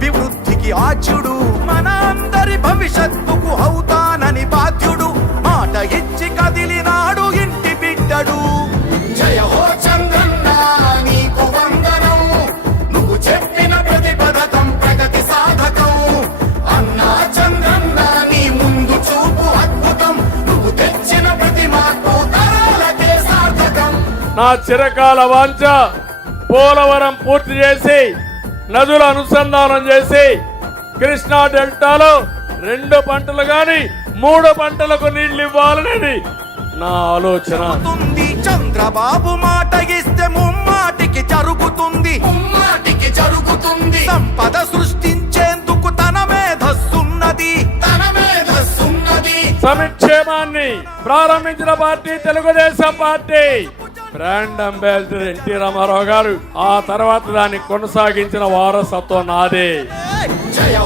అభివృద్ధికి ఆచ్యుడు మన అందరి భవిష్యత్తుకు అవుతానని బాధ్యుడు. మాట ఇచ్చి కదిలినాడు ఇంటి బిడ్డడు. జయ హో చంద్రన్న నీకు వందనం. నువ్వు చెప్పిన ప్రతి పథకం ప్రగతి సాధకం. అన్నా చంద్రన్న నీ ముందు చూపు అద్భుతం. నువ్వు తెచ్చిన ప్రతి మార్పు తరాలకే సార్థకం. నా చిరకాల వాంఛ పోలవరం పూర్తి చేసి నదుల అనుసంధానం చేసి కృష్ణా డెల్టాలో రెండు పంటలు గాని మూడు పంటలకు నీళ్ళు ఇవ్వాలనేది నా ఆలోచన. చంద్రబాబు మాట ఇస్తే ముమ్మాటికి జరుగుతుంది. ముమ్మాటికి జరుగుతుంది. సంపద సృష్టించేందుకు తన మేధస్సున్నది. తన మేధస్సున్నది. సంక్షేమాన్ని ప్రారంభించిన party Telugu Desam party. Brand ambassador NT Rama Rao ఆ తర్వాత దాన్ని కొనసాగించిన వారసత్వం నాదే. జయ